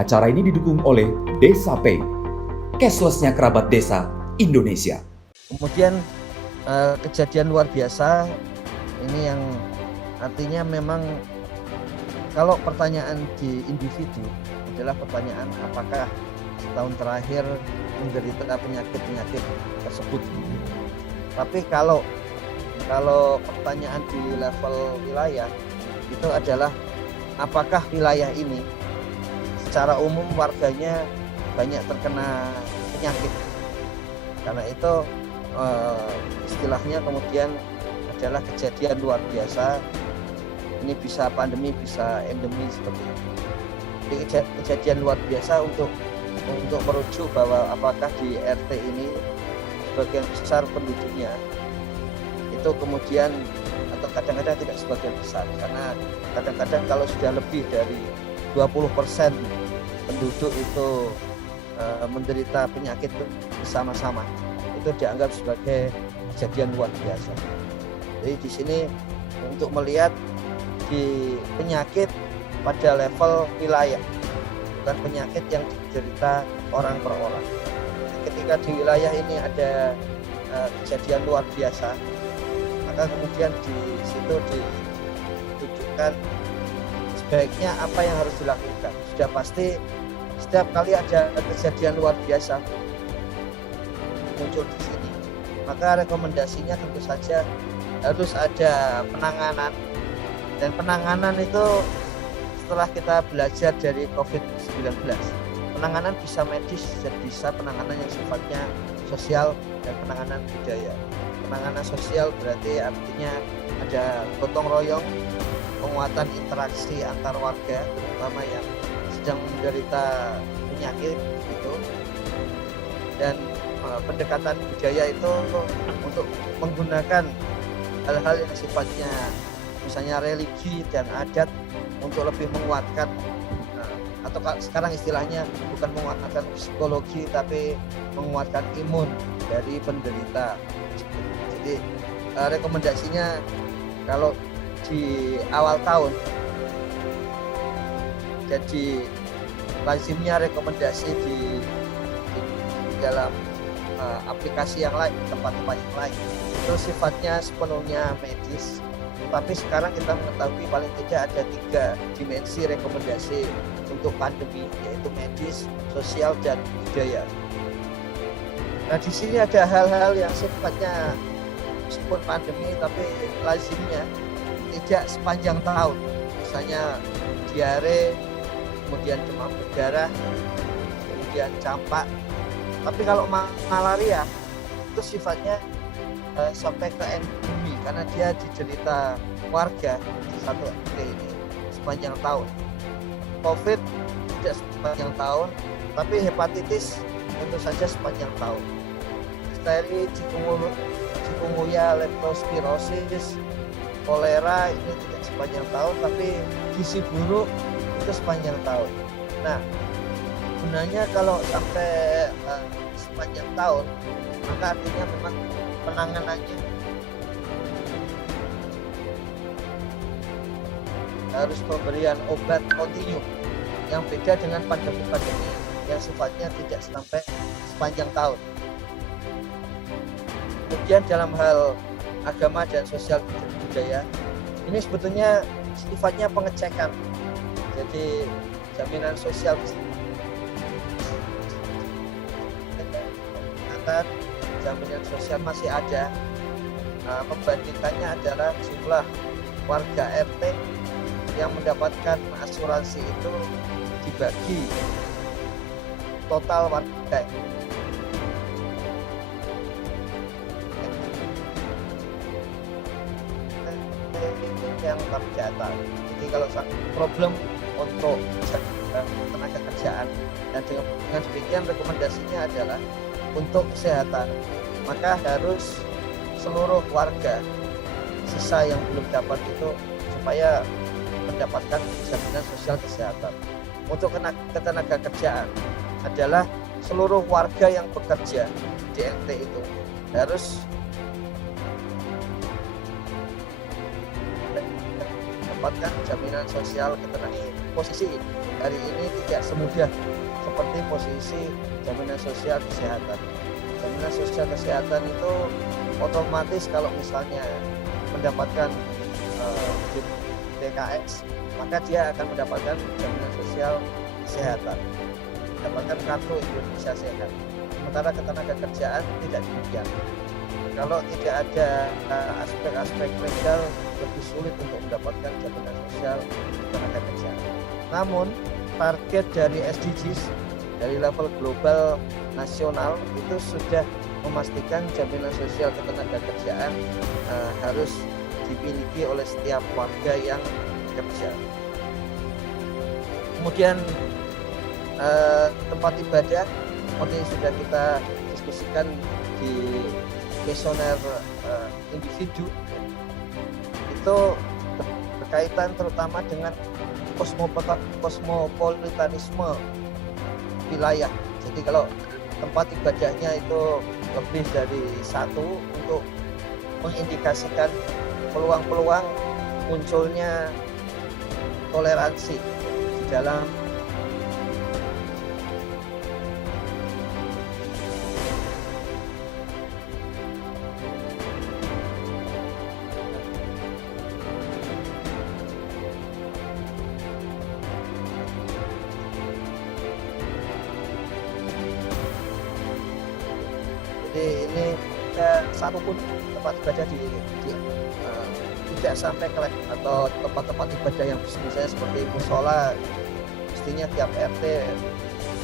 Acara ini didukung oleh Desa Pay, cashless-nya kerabat desa Indonesia. Kemudian kejadian luar biasa ini yang artinya memang kalau pertanyaan di individu adalah pertanyaan apakah setahun terakhir menderita penyakit-penyakit tersebut. Tapi kalau pertanyaan di level wilayah itu adalah apakah wilayah ini secara umum warganya banyak terkena penyakit. Karena itu istilahnya kemudian adalah kejadian luar biasa. Ini bisa pandemi, bisa endemi seperti itu. Jadi kejadian luar biasa untuk merujuk bahwa apakah di RT ini sebagian besar penduduknya itu kemudian atau kadang-kadang tidak sebagian besar, karena kadang-kadang kalau sudah lebih dari 20% penduduk itu menderita penyakit bersama-sama, itu dianggap sebagai kejadian luar biasa. Jadi di sini untuk melihat di penyakit pada level wilayah, bukan penyakit yang diderita orang per orang. Ketika di wilayah ini ada kejadian luar biasa, maka kemudian di situ ditunjukkan sebaiknya apa yang harus dilakukan. Sudah pasti setiap kali ada kejadian luar biasa muncul di sini, maka rekomendasinya tentu saja harus ada penanganan, dan penanganan itu setelah kita belajar dari COVID-19, penanganan bisa medis dan bisa penanganan yang sifatnya sosial dan penanganan budaya. Penanganan sosial berarti artinya ada gotong royong, penguatan interaksi antar warga, terutama yang sedang menderita penyakit itu, dan pendekatan budaya itu untuk menggunakan hal-hal yang sifatnya misalnya religi dan adat untuk lebih menguatkan, atau sekarang istilahnya bukan menguatkan psikologi tapi menguatkan imun dari penderita. Jadi rekomendasinya kalau di awal tahun, jadi lazimnya rekomendasi di dalam aplikasi yang lain, tempat-tempat yang lain itu sifatnya sepenuhnya medis. Tapi sekarang kita mengetahui paling tidak ada 3 dimensi rekomendasi untuk pandemi, yaitu medis, sosial, dan budaya. Nah di sini ada hal-hal yang sifatnya meskipun pandemi tapi lazimnya tidak sepanjang tahun, misalnya diare, kemudian demam berdarah, kemudian campak. Tapi kalau malaria itu sifatnya sampai ke endemi, karena dia diderita warga di satu RT ini sepanjang tahun. COVID tidak sepanjang tahun, tapi hepatitis tentu saja sepanjang tahun. Difteri, chikungunya, leptospirosis, kolera ini tidak sepanjang tahun, tapi gizi buruk itu sepanjang tahun. Nah, gunanya kalau sampai sepanjang tahun, maka artinya memang penanganannya harus pemberian obat kontinu, yang beda dengan pandemi-pandemi yang sifatnya tidak sampai sepanjang tahun. Kemudian dalam hal agama dan sosial budaya, ini sebetulnya sifatnya pengecekan. Jadi jaminan sosial jaminan sosial masih ada. Membandingkannya adalah jumlah warga RT yang mendapatkan asuransi itu dibagi total warga yang terdata. Jadi kalau problem untuk tenaga kerjaan, dan dengan demikian rekomendasinya adalah untuk kesehatan, maka harus seluruh warga sisa yang belum dapat itu supaya mendapatkan jaminan sosial kesehatan. Untuk ketenaga kerjaan adalah seluruh warga yang bekerja di RT itu harus mendapatkan jaminan sosial ketenaga posisi ini. hari ini tidak semudah seperti posisi jaminan sosial kesehatan. Jaminan sosial kesehatan itu otomatis kalau misalnya mendapatkan DKS, maka dia akan mendapatkan jaminan sosial kesehatan, mendapatkan kartu Indonesia Sehat. Sementara ketenaga kerjaan tidak demikian. Kalau tidak ada aspek-aspek legal, lebih sulit untuk mendapatkan jaminan sosial ketenaga kerjaan. Namun target dari SDGs dari level global nasional itu sudah memastikan jaminan sosial ketenaga kerjaan harus dimiliki oleh setiap warga yang bekerja. Kemudian tempat ibadah seperti yang sudah kita diskusikan di kuesioner individu itu berkaitan terutama dengan kosmopolitanisme wilayah. Jadi kalau tempat ibadahnya itu lebih dari satu untuk mengindikasikan peluang-peluang munculnya toleransi di dalam ini satu pun tempat ibadah tidak sampai ke atau tempat-tempat ibadah yang misalnya seperti musola mestinya tiap RT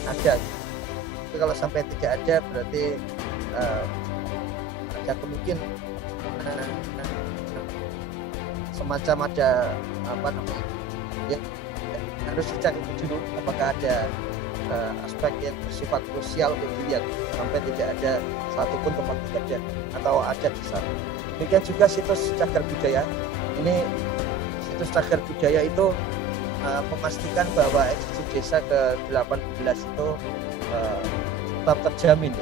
ada. Tapi kalau sampai tidak ada berarti ada kemungkinan semacam ada ya harus dicek dulu apakah ada aspek yang bersifat krusial untuk dilihat sampai tidak ada satupun tempat ibadah atau adat di sana. Demikian juga situs cagar budaya. Ini situs cagar budaya itu memastikan bahwa eksisi desa ke-18 itu tetap terjamin,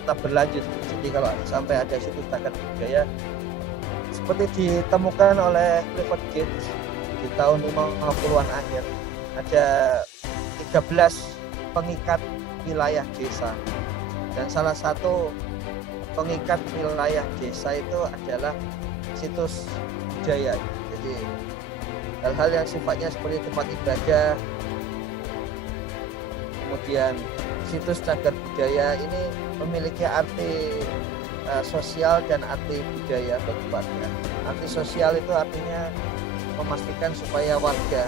tetap berlanjut. Jadi kalau sampai ada situs cagar budaya seperti ditemukan oleh Clifford Gates di tahun 50-an akhir, ada 13 pengikat wilayah desa, dan salah satu pengikat wilayah desa itu adalah situs budaya. Jadi hal-hal yang sifatnya seperti tempat ibadah, kemudian situs cagar budaya ini memiliki arti sosial dan arti budaya bagi warga. Arti sosial itu artinya memastikan supaya warga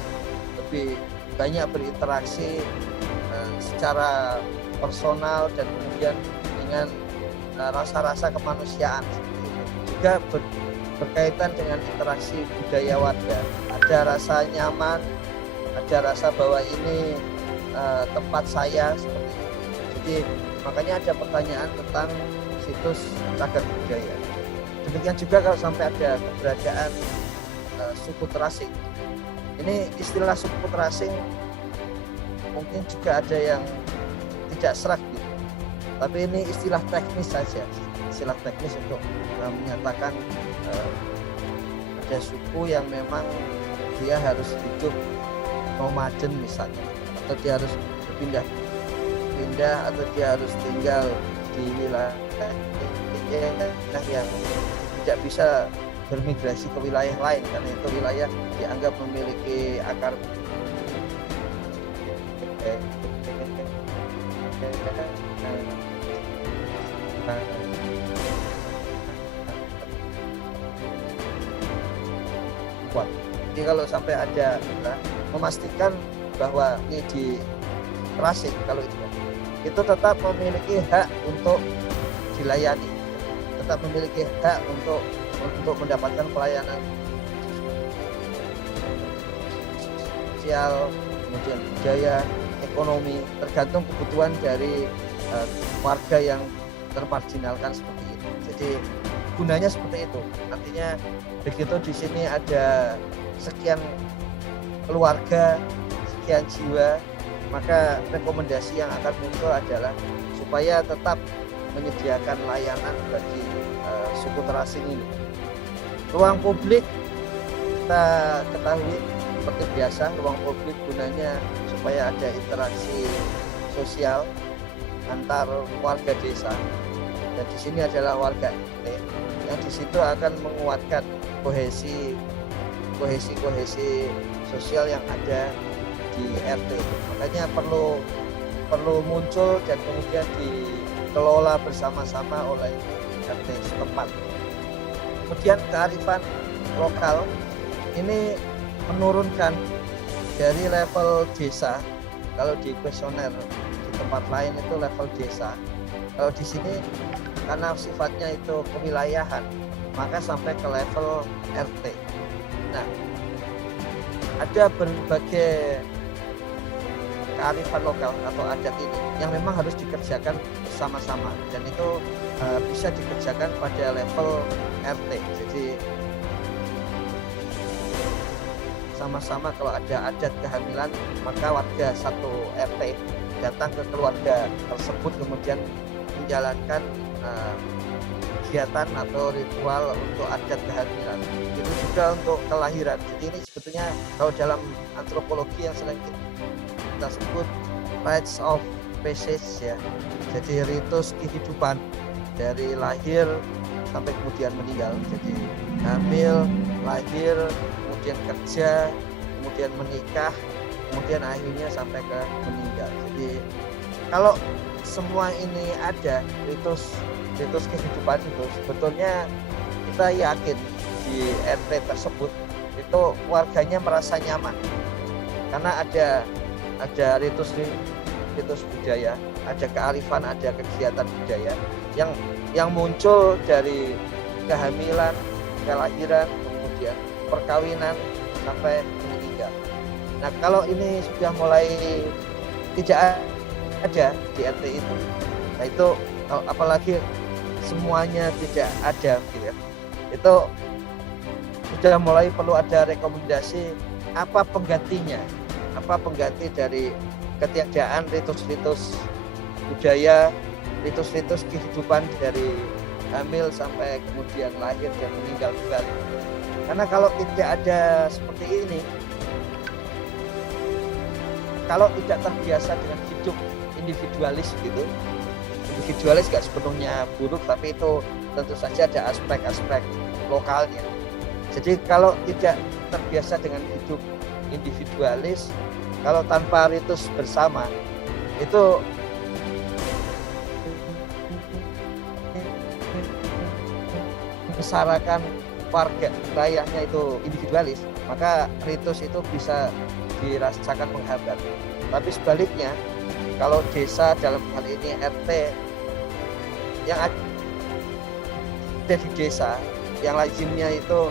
lebih banyak berinteraksi secara personal dan kemudian dengan rasa-rasa kemanusiaan. Juga berkaitan dengan interaksi budaya warga. Ada rasa nyaman, ada rasa bahwa ini tempat saya seperti itu. Jadi makanya ada pertanyaan tentang situs cagar budaya. Demikian juga kalau sampai ada keberadaan suku terasing. Ini istilah suku terasing mungkin juga ada yang tidak serak gitu. Tapi ini istilah teknis saja, istilah teknis untuk menyatakan ada suku yang memang dia harus hidup nomaden misalnya, atau dia harus berpindah atau dia harus tinggal di wilayah yang tidak bisa bermigrasi ke wilayah lain karena itu wilayah dianggap memiliki akar kuat. Jadi kalau sampai ada memastikan bahwa ini di terasing, kalau itu tetap memiliki hak untuk dilayani, tetap memiliki hak untuk mendapatkan pelayanan sosial, kemudian budaya, ekonomi, tergantung kebutuhan dari warga yang termarginalkan seperti itu. Jadi gunanya seperti itu. Artinya begitu di sini ada sekian keluarga, sekian jiwa, maka rekomendasi yang akan muncul adalah supaya tetap menyediakan layanan bagi suku terasing ini. Ruang publik kita ketahui seperti biasa, ruang publik gunanya supaya supaya ada interaksi sosial antar warga desa. Dan di sini adalah warga RT yang di situ akan menguatkan kohesi sosial yang ada di RT. Makanya perlu muncul dan kemudian dikelola bersama-sama oleh RT setempat. Kemudian kearifan lokal ini menurunkan dari level desa. Kalau di kuesioner di tempat lain itu level desa. Kalau di sini karena sifatnya itu kewilayahan, maka sampai ke level RT. Nah, ada berbagai kearifan lokal atau adat ini yang memang harus dikerjakan bersama-sama, dan itu bisa dikerjakan pada level RT. Jadi sama-sama kalau ada adat kehamilan, maka warga satu RT datang ke keluarga tersebut kemudian menjalankan kegiatan atau ritual untuk adat kehamilan. Itu juga untuk kelahiran. Jadi ini sebetulnya kalau dalam antropologi yang sering kita sebut rites of passage ya. Jadi ritus kehidupan dari lahir sampai kemudian meninggal. Jadi hamil, lahir, kemudian kerja, kemudian menikah, kemudian akhirnya sampai ke meninggal. Jadi kalau semua ini ada ritus kehidupan itu, sebetulnya kita yakin di RT tersebut itu warganya merasa nyaman karena ada ritus budaya, ada kearifan, ada kegiatan budaya yang muncul dari kehamilan, kelahiran, kemudian perkawinan sampai meninggal. Nah, kalau ini sudah mulai tidak ada di RT itu, nah itu apalagi semuanya tidak ada gitu ya, itu sudah mulai perlu ada rekomendasi apa penggantinya, apa pengganti dari ketiadaan ritus-ritus budaya, ritus-ritus kehidupan dari hamil sampai kemudian lahir dan meninggal kembali. Karena kalau tidak ada seperti ini, kalau tidak terbiasa dengan hidup individualis gitu, individualis gak sepenuhnya buruk, tapi itu tentu saja ada aspek-aspek lokalnya. Jadi kalau tidak terbiasa dengan hidup individualis, kalau tanpa ritus bersama, itu membesarkan warga wilayahnya itu individualis, maka ritus itu bisa dirasakan menghambat. Tapi sebaliknya, kalau desa dalam hal ini RT yang ada di desa, yang lazimnya itu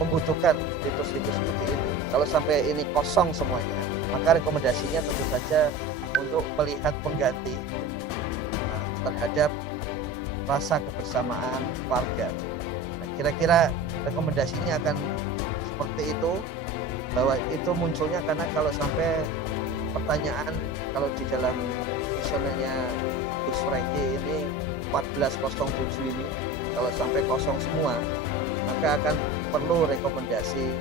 membutuhkan ritus-ritus seperti ini, kalau sampai ini kosong semuanya, maka rekomendasinya tentu saja untuk melihat pengganti terhadap rasa kebersamaan warga. Nah, kira-kira rekomendasinya akan seperti itu, bahwa itu munculnya karena kalau sampai pertanyaan, kalau di dalam visionernya Gus Franky ini 1407 ini, kalau sampai kosong semua, maka akan perlu rekomendasi